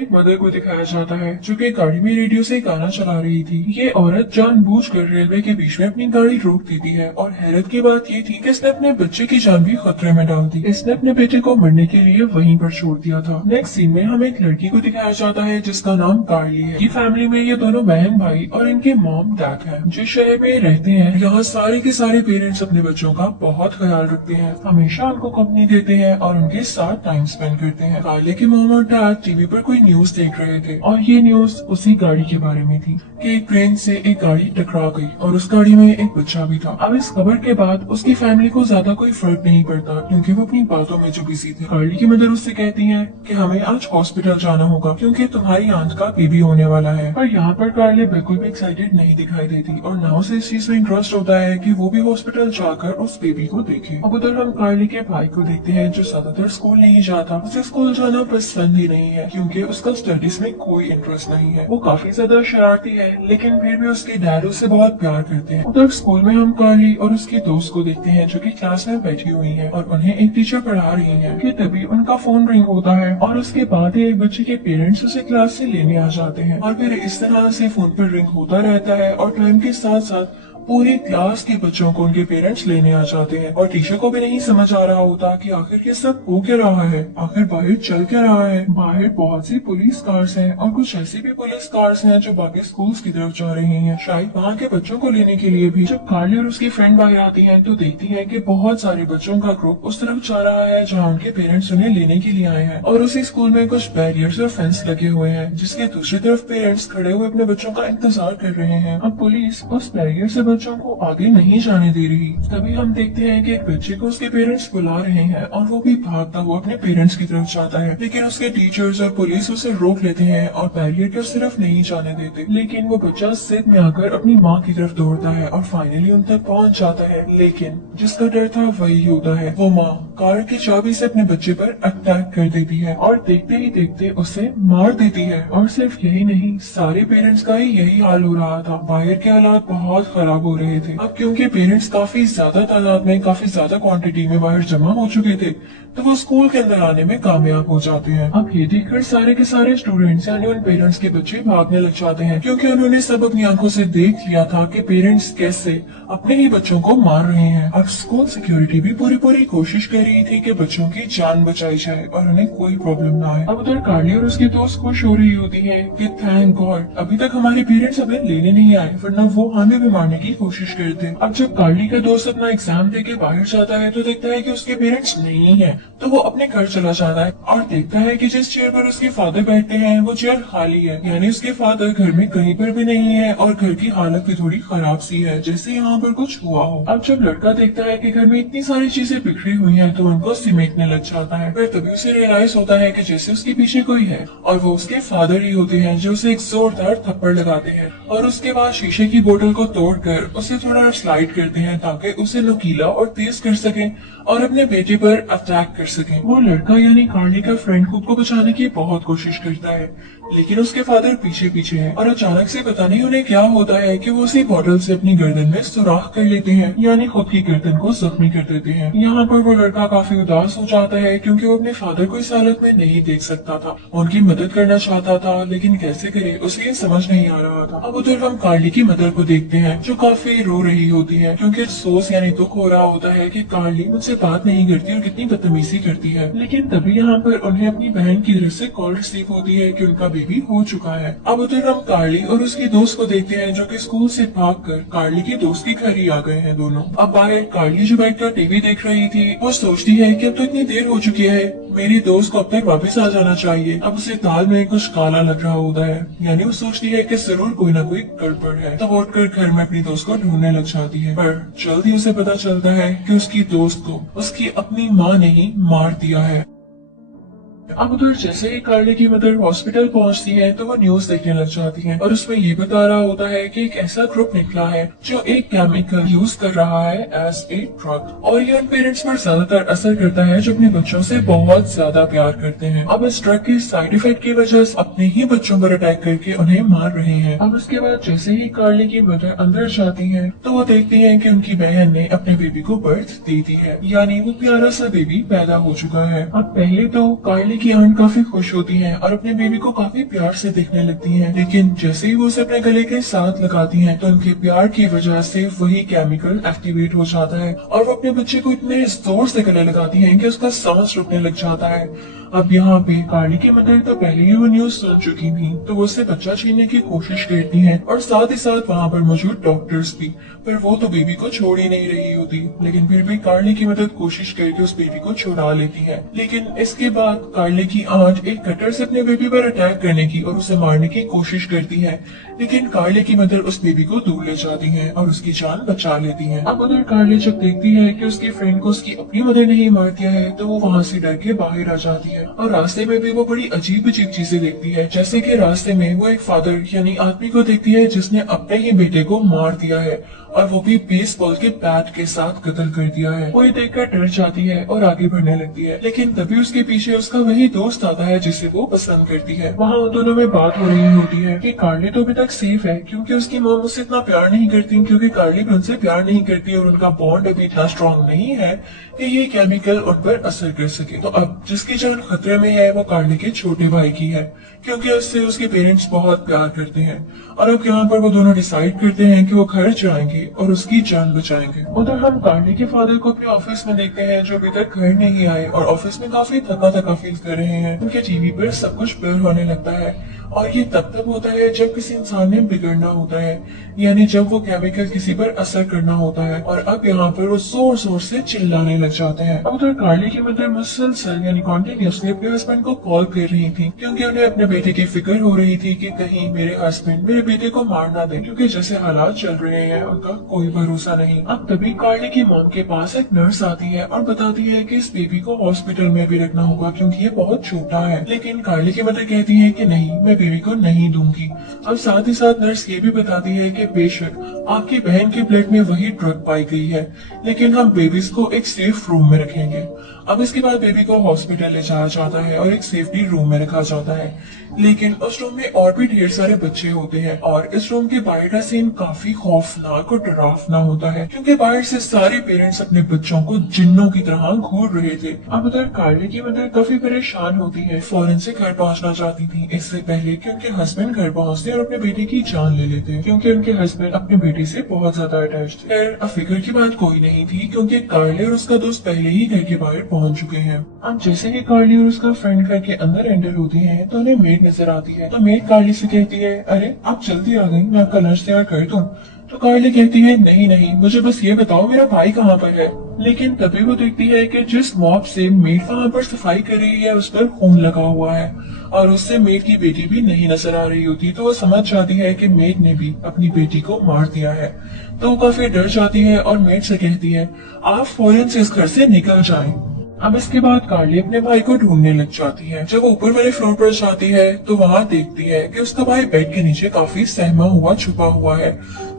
एक मदर को दिखाया जाता है जो कि गाड़ी में रेडियो से गाना चला रही थी। ये औरत जानबूझकर रेलवे के बीच में अपनी गाड़ी रोक देती है और हैरत की बात ये थी कि इसने अपने बच्चे की जान भी खतरे में डाल दी। इसने अपने बेटे को मरने के लिए वहीं पर छोड़ दिया था। नेक्स्ट सीन में हमें एक लड़की को दिखाया जाता है जिसका नाम कार्ली है। ये फैमिली में ये दोनों बहन भाई और इनके मॉम डैड हैं। जिस शहर में रहते हैं यहाँ सारे के सारे पेरेंट्स अपने बच्चों का बहुत ख्याल रखते हैं, हमेशा उनको कंपनी देते हैं और उनके साथ टाइम स्पेंड करते हैं। कार्ली के मॉम और डैड टीवी पर कोई न्यूज देख रहे थे और ये न्यूज उसी गाड़ी के बारे में थी कि एक ट्रेन से एक गाड़ी टकरा गई और उस गाड़ी में एक बच्चा भी था। अब इस खबर के बाद उसकी फैमिली को ज्यादा कोई फर्क नहीं पड़ता क्योंकि वो अपनी बातों में जो बिजी थे। कार्ली की मदर उससे कहती है कि हमें आज हॉस्पिटल जाना होगा क्योंकि तुम्हारी आंट का बेबी होने वाला है। पर यहाँ पर कार्ली बिल्कुल भी एक्साइटेड नहीं दिखाई देती और ना उसे इस चीज में इंटरेस्ट होता है कि वो भी हॉस्पिटल जाकर उस बेबी को देखे। अब उधर हम कार्ली के भाई को देखते हैं जो ज्यादातर स्कूल नहीं जाता। उसे स्कूल जाना पसंद ही नहीं है क्योंकि उसका स्टडीज में कोई इंटरेस्ट नहीं है। वो काफी ज्यादा शरारती है लेकिन फिर भी उसके डैड उसे बहुत प्यार करते हैं। उधर स्कूल में हम कार्ली और उसके दोस्त को देखते हैं जो कि क्लास में बैठी हुई है और उन्हें एक टीचर पढ़ा रही है कि तभी उनका फोन रिंग होता है और उसके बाद ही एक बच्चे के पेरेंट्स उसे क्लास से लेने आ जाते हैं और फिर इस तरह से फोन पर रिंग होता रहता है और टाइम के साथ साथ पूरी क्लास के बच्चों को उनके पेरेंट्स लेने आ जाते हैं और टीचर को भी नहीं समझ आ रहा होता कि आखिर ये सब हो क्या रहा है, आखिर बाहर चल क्या रहा है। बाहर बहुत सी पुलिस कार्स हैं और कुछ ऐसी भी पुलिस कार्स हैं जो बाकी स्कूल्स की तरफ जा रही हैं, शायद वहाँ के बच्चों को लेने के लिए भी। जब कार्ली और उसकी फ्रेंड बाहर आती है तो देखती है कि बहुत सारे बच्चों का ग्रुप उस तरफ जा रहा है जहाँ उनके पेरेंट्स उन्हें लेने के लिए आए हैं और उसी स्कूल में कुछ बैरियर्स और फेंस लगे हुए हैं जिसके दूसरी तरफ पेरेंट्स खड़े हुए अपने बच्चों का इंतजार कर रहे हैं। अब पुलिस उस बैरियर से बच्चों को आगे नहीं जाने दे रही। तभी हम देखते हैं कि एक बच्चे को उसके पेरेंट्स बुला रहे हैं और वो भी भागता हुआ अपने पेरेंट्स की तरफ जाता है, लेकिन उसके टीचर्स और पुलिस उसे रोक लेते हैं और बैरियर की तरफ नहीं जाने देते। लेकिन वो बच्चा जिद में आकर अपनी माँ की तरफ दौड़ता है और फाइनली उन तक पहुँच जाता है, लेकिन जिसका डर था वही होता है। वो माँ कार की चाबी से अपने बच्चे पर अटैक कर देती है और देखते ही देखते उसे मार देती है। और सिर्फ यही नहीं, सारे पेरेंट्स का ही यही हाल हो रहा था। बाहर के हालात बहुत खराब हो रहे थे। अब क्योंकि पेरेंट्स काफी ज्यादा तादाद में, काफी ज्यादा क्वांटिटी में बाहर जमा हो चुके थे तो वो स्कूल के अंदर आने में कामयाब हो जाते हैं। अब ये देखकर सारे के सारे स्टूडेंट्स यानी उन पेरेंट्स के बच्चे भागने लग जाते हैं क्योंकि उन्होंने सब अपनी आंखों से देख लिया था कि पेरेंट्स कैसे अपने ही बच्चों को मार रहे हैं। अब स्कूल सिक्योरिटी भी पूरी कोशिश कर रही थी कि बच्चों की जान बचाई जाए और उन्हें कोई प्रॉब्लम ना आए। अब उधर कार्ली और उसके दोस्त खुश हो रही होती है कि थैंक गॉड अभी तक हमारे पेरेंट्स हमें लेने नहीं आए, वरना वो हमें भी मारने की कोशिश करते। अब जब कार्ली का दोस्त अपना एग्जाम देके बाहर जाता है तो देखता है कि उसके पेरेंट्स नहीं है, तो वो अपने घर चला जाता है और देखता है कि जिस चेयर पर उसके फादर बैठते हैं वो चेयर खाली है, यानी उसके फादर घर में कहीं पर भी नहीं है और घर की हालत भी थोड़ी खराब सी है, जैसे यहाँ पर कुछ हुआ हो। अब जब लड़का देखता है कि घर में इतनी सारी चीजें बिखरी हुई हैं तो उनको सिमेटने लग जाता है। फिर तभी उसे रियलाइज होता है कि जैसे उसके पीछे कोई है और वो उसके फादर ही होते हैं जो उसे एक जोरदार थप्पड़ लगाते हैं और उसके बाद शीशे की बोतल को तोड़कर उसे थोड़ा स्लाइड करते हैं ताकि उसे नुकीला और तेज कर सके और अपने बेटे पर अटैक कर सके। वो लड़का यानी कार्ली का फ्रेंड खुद को बचाने की बहुत कोशिश करता है लेकिन उसके फादर पीछे पीछे हैं और अचानक से पता नहीं उन्हें क्या होता है कि वो उसी बॉटल से अपनी गर्दन में सुराख कर लेते हैं, यानी खुद की गर्दन को जख्मी कर देते हैं। यहाँ पर वो लड़का काफी उदास हो जाता है क्योंकि वो अपने फादर को इस हालत में नहीं देख सकता था, उनकी मदद करना चाहता था लेकिन कैसे करे उसे ये समझ नहीं आ रहा था। अब उधर हम कार्ली की मदर को देखते हैं जो काफी रो रही होती है क्योंकि अफसोस यानी दुख हो रहा होता है कि कार्ली मुझसे बात नहीं करती और कितनी बदतमीजी करती है। लेकिन तभी यहाँ पर उन्हें अपनी बहन की तरफ से कॉल रिसीव होती है कि उनका बेबी हो चुका है। अब उधर हम कार्ली और उसकी दोस्त को देखते हैं जो कि स्कूल से भागकर कार्ली के दोस्त के घर ही आ गए हैं दोनों। अब बाहर कार्ली जो बैठकर टीवी देख रही थी वो सोचती है कि अब तो इतनी देर हो चुकी है, मेरी दोस्त को अब तक वापस आ जाना चाहिए। अब उसे दाल में कुछ काला लग रहा होता है, यानी वो सोचती है कि जरूर कोई ना कोई गड़बड़ है। तब उठकर घर में अपनी दोस्त को ढूंढने लग जाती है, पर जल्दी उसे पता चलता है कि उसकी दोस्त को उसकी अपनी माँ ने ही मार दिया है। अब उधर जैसे ही कार्ली की मदर हॉस्पिटल पहुंचती है तो वो न्यूज देखने लग जाती है और उसमें ये बता रहा होता है कि एक ऐसा ग्रुप निकला है जो एक केमिकल यूज कर रहा है एज ए ड्रग और ये उन पेरेंट्स पर ज्यादातर असर करता है जो अपने बच्चों से बहुत ज्यादा प्यार करते हैं। अब इस ड्रग के साइड इफेक्ट की वजह से अपने ही बच्चों पर अटैक करके उन्हें मार रहे हैं। अब उसके बाद जैसे ही कार्ली की मदर अंदर जाती है तो वो देखती है कि उनकी बहन ने अपने बेबी को बर्थ दे दी है, यानी वो प्यारा सा बेबी पैदा हो चुका है। अब पहले तो कार्ली की आंट काफी खुश होती है और अपने बेबी को काफी प्यार से देखने लगती है, लेकिन जैसे ही वो उसे अपने गले के साथ लगाती है तो उनके प्यार की वजह से वही केमिकल एक्टिवेट हो जाता है और वो अपने बच्चे को इतने जोर से गले लगाती है कि उसका सांस रुकने लग जाता है। अब यहाँ पे कार्ली की मदर तो पहले ही वो न्यूज सुन चुकी थी, तो वो उससे बच्चा छीनने की कोशिश करती है और साथ ही साथ वहाँ पर मौजूद डॉक्टर्स भी, पर वो तो बेबी को छोड़ ही नहीं रही होती। लेकिन फिर भी कार्ली की मदद कोशिश करके उस बेबी को छुड़ा लेती है। लेकिन इसके बाद कार्ली की आंट एक कटर से अपने बेबी पर अटैक करने की और उसे मारने की कोशिश करती है, लेकिन कार्ली की मदर उस बेबी को दूर ले जाती है और उसकी जान बचा लेती है। अब उधर कार्ली जब देखती है कि उसकी फ्रेंड को उसकी अपनी मदर ने ही मार दिया है तो वो वहाँ से डर के बाहर आ जाती है और रास्ते में भी वो बड़ी अजीब अजीब चीजें देखती है, जैसे कि रास्ते में वो एक फादर यानी आदमी को देखती है जिसने अपने ही बेटे को मार दिया है और वो भी बेसबॉल के बैट के साथ कत्ल कर दिया है। वो ये देखकर डर जाती है और आगे बढ़ने लगती है, लेकिन तभी उसके पीछे उसका वही दोस्त आता है जिसे वो पसंद करती है। वहाँ उन दोनों में बात हो रही होती है कि कार्ली तो अभी तक सेफ है क्योंकि उसकी मॉम उससे इतना प्यार नहीं करती, क्योंकि कार्ली भी उनसे प्यार नहीं करती और उनका बॉन्ड अभी इतना स्ट्रॉन्ग नहीं है कि ये केमिकल उन पर असर कर सके। तो अब जिसकी जान खतरे में है वो कार्ली के छोटे भाई की है, क्योंकि उससे उसके पेरेंट्स बहुत प्यार करते हैं। और अब यहाँ पर वो दोनों डिसाइड करते हैं कि वो घर जाएंगे और उसकी जान बचाएंगे। उधर हम कार्ली के फादर को अपने ऑफिस में देखते हैं जो अभी तक घर नहीं आए और ऑफिस में काफी थका थका फील कर रहे हैं। उनके टीवी पर सब कुछ ब्लर होने लगता है और ये तब होता है जब किसी इंसान ने बिगड़ना होता है, यानी जब वो केमिकल किसी पर असर करना होता है। और अब यहाँ पर वो जोर जोर से चिल्लाने लग जाते हैं। अब उधर कार्ली की मदर मुसलसल यानी कॉन्टिन्यूसली अपने हस्बैंड को कॉल कर रही थी, क्योंकि उन्हें अपने बेटे की फिक्र हो रही थी कि कहीं मेरे हस्बैंड मेरे बेटे को मार ना दे, क्योंकि जैसे हालात चल रहे हैं उनका कोई भरोसा नहीं। अब तभी कार्ली की मॉम के पास एक नर्स आती है और बताती है कि इस बेबी को हॉस्पिटल में भी रखना होगा क्योंकि ये बहुत छोटा है। लेकिन कार्ली की मदर कहती है कि नहीं, मैं बेबी को नहीं दूंगी। अब साथ ही साथ नर्स ये भी बताती है कि बेशक आपकी बहन के ब्लड में वही ड्रग पाई गई है, लेकिन हम बेबीज को एक सेफ रूम में रखेंगे। अब इसके बाद बेबी को हॉस्पिटल ले जाया जाता है और एक सेफ्टी रूम में रखा जाता है, लेकिन उस रूम में और भी ढेर सारे बच्चे होते हैं और इस रूम के बाहर का सीन काफी खौफनाक और डरावना होता है, क्योंकि बाहर से सारे पेरेंट्स अपने बच्चों को जिन्नों की तरह घूर रहे थे। अब उधर कार्ली की मदर काफी परेशान होती है, फौरन से घर पहुंचना चाहती थी इससे पहले कि उनके हस्बैंड घर पहुंचते और अपने बेटे की जान ले लेते, क्योंकि उनके हस्बैंड अपने बेटे से बहुत ज्यादा अटैच थे। अब फिक्र की बात कोई नहीं थी क्योंकि कार्ली और उसका दोस्त पहले ही घर के बाहर पहुंच चुके हैं। अब जैसे ही कार्ली और उसका फ्रेंड घर के अंदर एंटर होती है तो उन्हें मेड नजर आती है। तो मेड कार्ली से कहती है, अरे आप जल्दी आ गई, मैं आपका लंच तैयार कर दूं। तो कार्ली कहती है, नहीं नहीं, मुझे बस ये बताओ मेरा भाई कहाँ पर है। लेकिन तभी वो देखती है कि जिस मॉप से मेड वहाँ पर सफाई कर रही है उस पर खून लगा हुआ है और उससे मेड की बेटी भी नहीं नजर आ रही होती। तो वो समझ जाती है कि मेड ने भी अपनी बेटी को मार दिया है। तो वो काफी डर जाती है और मेड से कहती है, आप फौरन से इस घर से निकल जाएं। अब इसके बाद कार्ली अपने भाई को ढूंढने लग जाती है। जब वो ऊपर वाले फ्लोर पर जाती है तो वहाँ देखती है कि उसका भाई बेड के नीचे काफी सहमा हुआ छुपा हुआ है।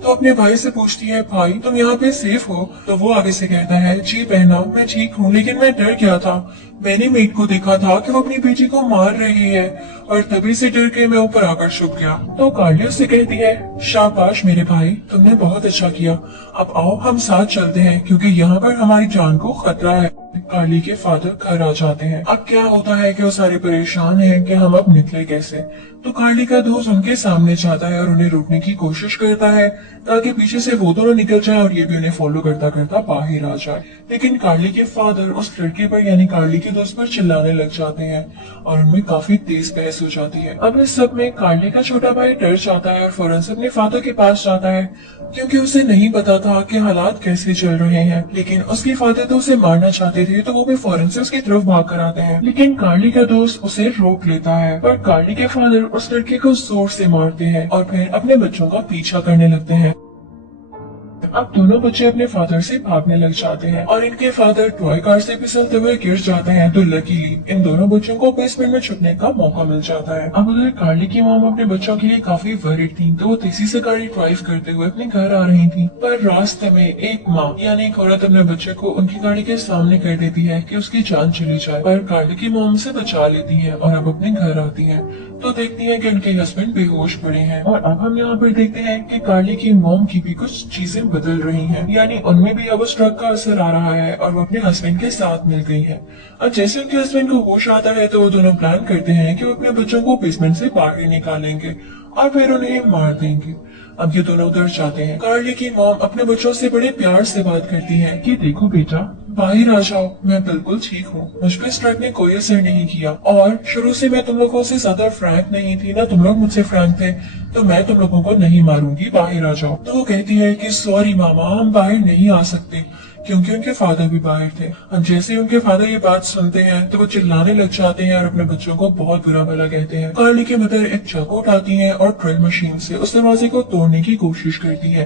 तो अपने भाई से पूछती है, भाई तुम यहाँ पे सेफ हो? तो वो आगे से कहता है, जी बहना मैं ठीक हूँ, लेकिन मैं डर गया था। मैंने मेड को देखा था कि वो अपनी बेटी को मार रही है और तभी से डर के मैं ऊपर आकर छुप गया। तो कार्ली उससे कहती है, शाबाश मेरे भाई, तुमने बहुत अच्छा किया। अब आओ हम साथ चलते हैं क्योंकि यहाँ पर हमारी जान को खतरा है। कार्ली के फादर घर आ जाते हैं। अब क्या होता है कि वो सारे परेशान हैं कि हम अब निकले कैसे। तो कार्ली का दोस्त उनके सामने जाता है और उन्हें रोकने की कोशिश करता है ताकि पीछे से वो दोनों निकल जाए और ये भी उन्हें फॉलो करता करता बाहर आ जाए। लेकिन कार्ली के फादर उस लड़के पर यानी कार्ली के दोस्त पर चिल्लाने लग जाते हैं और उनमें काफी तेज बहस हो जाती है। अब इस सब में कार्ली का छोटा भाई डर जाता है और फौरन से अपने फादर के पास जाता है, क्योंकि उसे नहीं पता था कि हालात कैसे चल रहे हैं। लेकिन उसके फादर तो उसे मारना चाहते थे तो वो भी फौरन से उसकी तरफ भाग कर आते हैं। लेकिन कार्ली का दोस्त उसे रोक लेता है, पर कार्ली के फादर उस लड़के को जोर से मारते हैं और फिर अपने बच्चों का पीछा करने लगते हैं। अब दोनों बच्चे अपने फादर से भागने लग जाते हैं और इनके फादर टॉय कार से फिसलते हुए गिर जाते हैं। तो लकीली इन दोनों बच्चों को बेसमेंट में छुपने का मौका मिल जाता है। अब उधर कार्ली की मॉम अपने बच्चों के लिए काफी वरीड थी, तो वो तेजी से गाड़ी ड्राइव करते हुए अपने घर आ रही थी। पर रास्ते में एक माँ यानी एक औरत अपने बच्चे को उनकी गाड़ी के सामने कर देती है कि उसकी जान चली जाए, पर कार्ली की मॉम से बचा लेती है और अब अपने घर आती है तो देखती है कि उनके हस्बैंड बेहोश पड़े हैं। और अब हम यहाँ पर देखते हैं कि कार्ली की मॉम की भी कुछ चीजें बदल रही हैं, यानी उनमें भी अब उस ड्रग का असर आ रहा है और वो अपने हस्बैंड के साथ मिल गई है। अब जैसे उनके हस्बैंड को होश आता है तो वो दोनों प्लान करते हैं कि वो अपने बच्चों को बेसमेंट से बाहर निकालेंगे और फिर उन्हें मार देंगे। अब ये दोनों उधर जाते हैं। कार्ली की मॉम अपने बच्चों से बड़े प्यार से बात करती है कि देखो बेटा, बाहर आ जाओ, मैं बिल्कुल ठीक हूँ, मुझ पे इस ड्रग ने कोई असर नहीं किया और शुरू से मैं तुम लोगों से ज्यादा फ्रैंक नहीं थी ना, तुम लोग मुझसे फ्रैंक थे, तो मैं तुम लोगों को नहीं मारूंगी, बाहर आ जाओ। तो वो कहती है कि सॉरी मामा, हम बाहर नहीं आ सकते, क्योंकि उनके फादर भी बाहर थे। अब जैसे ही उनके फादर ये बात सुनते हैं तो वो चिल्लाने लग जाते हैं और अपने बच्चों को बहुत बुरा भला कहते हैं। कार्ली की मदर एक चाकू उठाती है और ड्रिल मशीन से उस दरवाजे को तोड़ने की कोशिश करती है,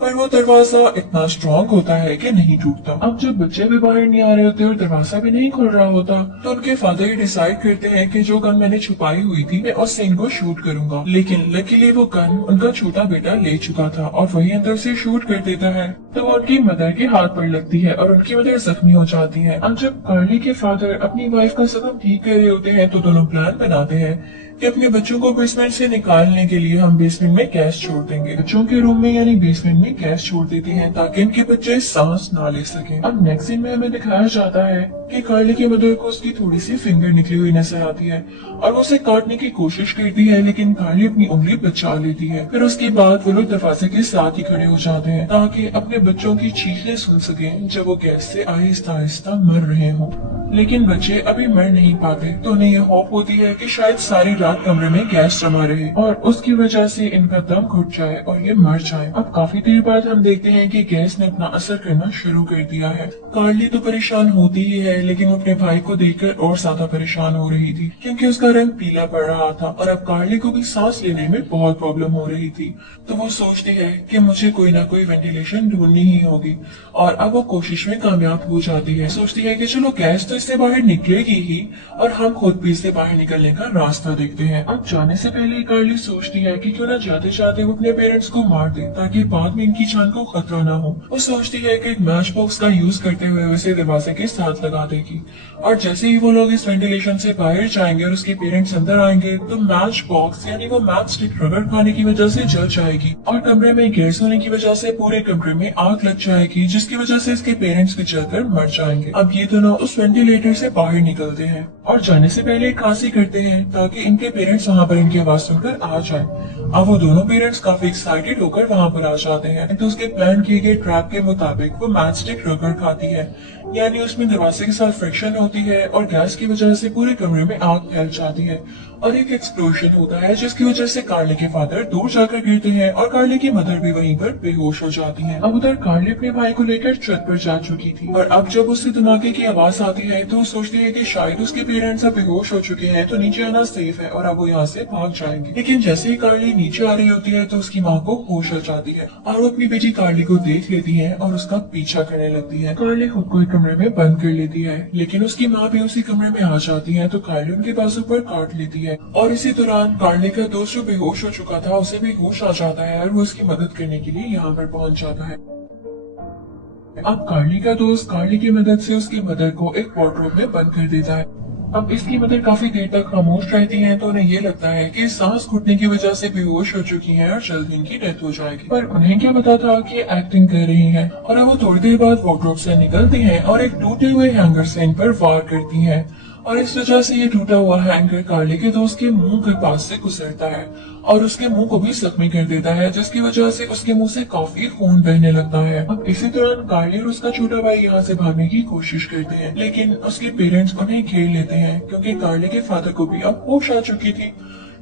पर वो दरवाजा इतना स्ट्रॉन्ग होता है कि नहीं टूटता। अब जब बच्चे भी बाहर नहीं आ रहे होते और दरवाजा भी नहीं खुल रहा होता तो उनके फादर ये डिसाइड करते हैं कि जो गन मैंने छुपाई हुई थी मैं उससे इनको शूट करूंगा। लेकिन लकीली वो गन उनका छोटा बेटा ले चुका था और वही अंदर से शूट कर देता है, तो वो उनकी मदर के हाथ पर लगती है और उनकी मदर जख्मी हो जाती है। अब जब कार्ली के फादर अपनी वाइफ का जख्म ठीक कर रहे होते हैं तो दोनों प्लान बनाते हैं कि अपने बच्चों को बेसमेंट से निकालने के लिए हम बेसमेंट में गैस छोड़ देंगे। बच्चों के रूम में यानी बेसमेंट में गैस छोड़ देते हैं ताकि इनके बच्चे सांस ना ले सकें। अब नेक्स्ट सीन में हमें दिखाया जाता है कि कार्ली की मदर को उसकी थोड़ी सी फिंगर निकली हुई नजर आती है और वो उसे काटने की कोशिश करती है, लेकिन कार्ली अपनी उंगली बचा लेती है। फिर उसके बाद वो लोग दरवाजे के साथ ही खड़े हो जाते हैं ताकि अपने बच्चों की चीखें सुन सकें जब वो गैस से आहिस्ता आहिस्ता मर रहे हों। लेकिन बच्चे अभी मर नहीं पाते तो उन्हें यह होप होती है कि शायद सारी रात कमरे में गैस जमा रहे और उसकी वजह से इनका दम घुट जाए और ये मर जाए। अब काफी देर बाद हम देखते हैं कि गैस ने अपना असर करना शुरू कर दिया है। कार्ली तो परेशान होती ही है, लेकिन वो अपने भाई को देखकर और ज्यादा परेशान हो रही थी क्योंकि उसका रंग पीला पड़ रहा था और अब कार्ली को भी सांस लेने में बहुत प्रॉब्लम हो रही थी। तो वो सोचती है कि मुझे कोई ना कोई वेंटिलेशन ढूंढनी ही होगी और अब वो कोशिश में कामयाब हो जाती है। सोचती है कि चलो गैस तो इससे बाहर निकलेगी ही और हम खुद भी इससे बाहर निकलने का रास्ता देखते हैं। अब जाने से पहले कार्ली सोचती है कि क्यों ना जाते जाते वो अपने पेरेंट्स को मार दे ताकि बाद में इनकी जान को खतरा ना हो। वो सोचती है कि एक मैच बॉक्स का यूज करते हुए उसे दरवाजे के साथ लगा देगी और जैसे ही वो लोग इस वेंटिलेशन से बाहर जाएंगे और उसके पेरेंट्स अंदर आएंगे तो मैच बॉक्स यानी वो मैच स्टिक रगड़ खाने की वजह से जल जाएगी और कमरे में गैस होने की वजह से पूरे कमरे में आग लग जाएगी, जिसकी वजह से इसके पेरेंट्स भी जलकर मर जाएंगे। अब ये दोनों उस वेंटिलेटर से बाहर निकलते हैं और जाने से पहले खांसी करते हैं ताकि इनके पेरेंट्स वहाँ पर इनकी आवाज सुनकर आ जाएं। अब वो दोनों पेरेंट्स काफी एक्साइटेड होकर वहाँ पर आ जाते हैं तो उसके प्लान किए गए ट्रैप के मुताबिक वो मैच स्टिक रगड़ खाती है, यानी उसमें दरवाजे के साथ फ्रिक्शन होती है और गैस की वजह से पूरे कमरे में आग फैल जाती है और एक एक्सप्लोजन होता है जिसकी वजह से कार्ली के फादर दूर जाकर गिरते हैं और कार्ली की मदर भी वहीं पर बेहोश हो जाती है। अब उधर कार्ली अपने भाई को लेकर छत पर जा चुकी थी और अब जब उससे धमाके की आवाज आती है तो वो सोचती है कि शायद उसके पेरेंट्स अब बेहोश हो चुके हैं तो नीचे आना सेफ है और अब वो यहाँ से भाग जाएंगे। लेकिन जैसे ही कार्ली नीचे आ रही होती है तो उसकी माँ को होश आ जाती है और वो अपनी बेटी कार्ली को देख लेती है और उसका पीछा करने लगती है। कार्ली खुद को एक कमरे में बंद कर लेती है, लेकिन उसकी माँ भी उसी कमरे में आ जाती है तो कार्ली उनके बाजू पर काट लेती है और इसी दौरान कार्ली का दोस्त जो बेहोश हो चुका था उसे भी होश आ जाता है और वो उसकी मदद करने के लिए यहाँ पर पहुंच जाता है। अब कार्ली का दोस्त कार्ली की मदद से उसकी मदर को एक वार्डरोब में बंद कर देता है। अब इसकी मदर काफी देर तक खामोश रहती हैं तो उन्हें ये लगता है कि सांस घुटने की वजह से बेहोश हो चुकी हैं और जल्द इनकी डेथ हो जाएगी, पर उन्हें क्या पता था कि एक्टिंग कर रही हैं। और अब वो थोड़ी देर बाद वार्डरोब से निकलती हैं और एक टूटे हुए हैंगर से इन पर वार करती हैं और इस वजह से ये टूटा हुआ हैंगर कार्ली के दोस्त के मुंह के पास से गुजरता है और उसके मुंह को भी जख्मी कर देता है, जिसकी वजह से उसके मुंह से काफी खून बहने लगता है। अब इसी दौरान कार्ली और उसका छोटा भाई यहाँ से भागने की कोशिश करते हैं, लेकिन उसके पेरेंट्स उन्हें घेर लेते हैं क्योंकि कार्ली के फादर को भी अब होश आ चुकी थी।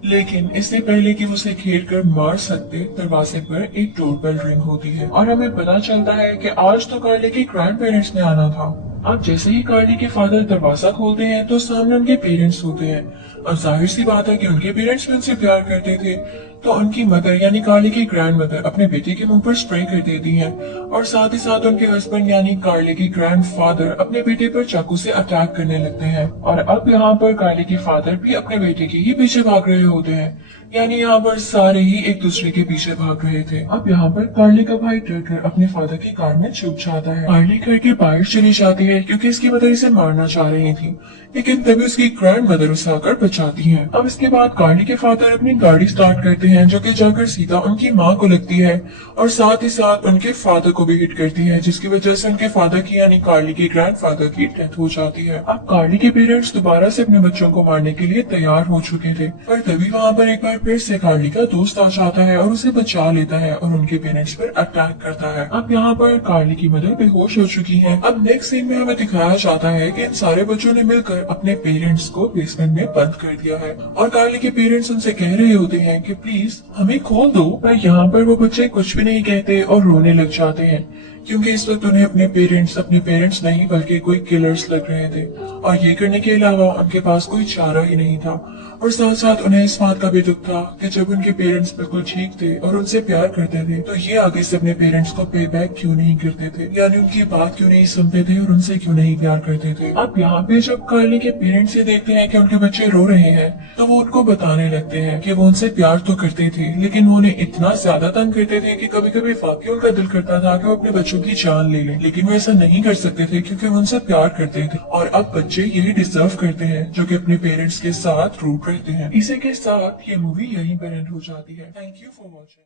लेकिन इससे पहले कि वो उसे घेर कर मार सकते, दरवाजे पर एक डोरबेल रिंग होती है और हमें पता चलता है कि आज तो कार्ली के ग्रैंड पेरेंट्स ने आना था। अब जैसे ही कार्ली के फादर दरवाजा खोलते हैं तो सामने उनके पेरेंट्स होते हैं और जाहिर सी बात है कि उनके पेरेंट्स भी उनसे प्यार करते थे, तो उनकी मदर यानी कार्ली की ग्रैंड मदर अपने बेटे के मुंह पर स्प्रे कर देती हैं और साथ ही साथ उनके हस्बैंड यानी कार्ली की ग्रैंड फादर अपने बेटे पर चाकू से अटैक करने लगते हैं। और अब यहाँ पर कार्ली के फादर भी अपने बेटे के ही पीछे भाग रहे होते हैं, यानी यहाँ पर सारे ही एक दूसरे के पीछे भाग रहे थे। अब यहाँ पर कार्ली का भाई डरकर अपने फादर की कार में छुप जाता है। कार्ली घर के बाहर चली जाती है क्योंकि इसकी मदर इसे मारना चाह रही थी, लेकिन तभी उसकी ग्रैंड मदर उसे आकर बचाती है। अब इसके बाद कार्ली के फादर अपनी गाड़ी स्टार्ट करते हैं, जो कि जाकर सीधा उनकी माँ को लगती है और साथ ही साथ उनके फादर को भी हिट करती है, जिसकी वजह से उनके फादर की यानी कार्ली के ग्रैंडफादर की डेथ हो जाती है। अब कार्ली के पेरेंट्स दोबारा से अपने बच्चों को मारने के लिए तैयार हो चुके थे, पर तभी वहाँ पर एक बार फिर से कार्ली का दोस्त आ जाता है और उसे बचा लेता है और उनके पेरेंट्स पर अटैक करता है। अब यहाँ पर कार्ली की मदर बेहोश हो चुकी है। अब नेक्स्ट सीन में हमें दिखाया जाता है कि इन सारे बच्चों ने मिलकर अपने पेरेंट्स को बेसमेंट में बंद कर दिया है और कार्ली के पेरेंट्स उनसे कह रहे होते हैं कि प्लीज हमें खोल दो, पर यहाँ पर वो बच्चे कुछ भी नहीं कहते और रोने लग जाते हैं, क्योंकि इस वक्त उन्हें अपने पेरेंट्स नहीं बल्कि कोई किलर्स लग रहे थे और ये करने के अलावा उनके पास कोई चारा ही नहीं था। और साथ साथ उन्हें इस बात का भी दुख था कि जब उनके पेरेंट्स बिल्कुल ठीक थे और उनसे प्यार करते थे, तो ये आगे से अपने पेरेंट्स को पे बैक क्यों नहीं करते थे, यानी उनकी बात क्यों नहीं सुनते थे और उनसे क्यों नहीं प्यार करते थे। अब यहाँ पे जब कार्ली के पेरेंट्स ये देखते हैं कि उनके बच्चे रो रहे हैं, तो वो उनको बताने लगते हैं कि वो उनसे प्यार तो करते थे, लेकिन वो उन्हें इतना ज्यादा तंग करते थे कि कभी कभी वाकई उनका दिल करता था कि वो अपने बच्चों की जान ले लें, लेकिन वो ऐसा नहीं कर सकते थे क्योंकि वो उनसे प्यार करते थे। और अब बच्चे यही डिजर्व करते हैं जो कि अपने पेरेंट्स के साथ रूट रहते हैं। इसी के साथ ये मूवी यहीं पर एंड हो जाती है। Thank you for watching.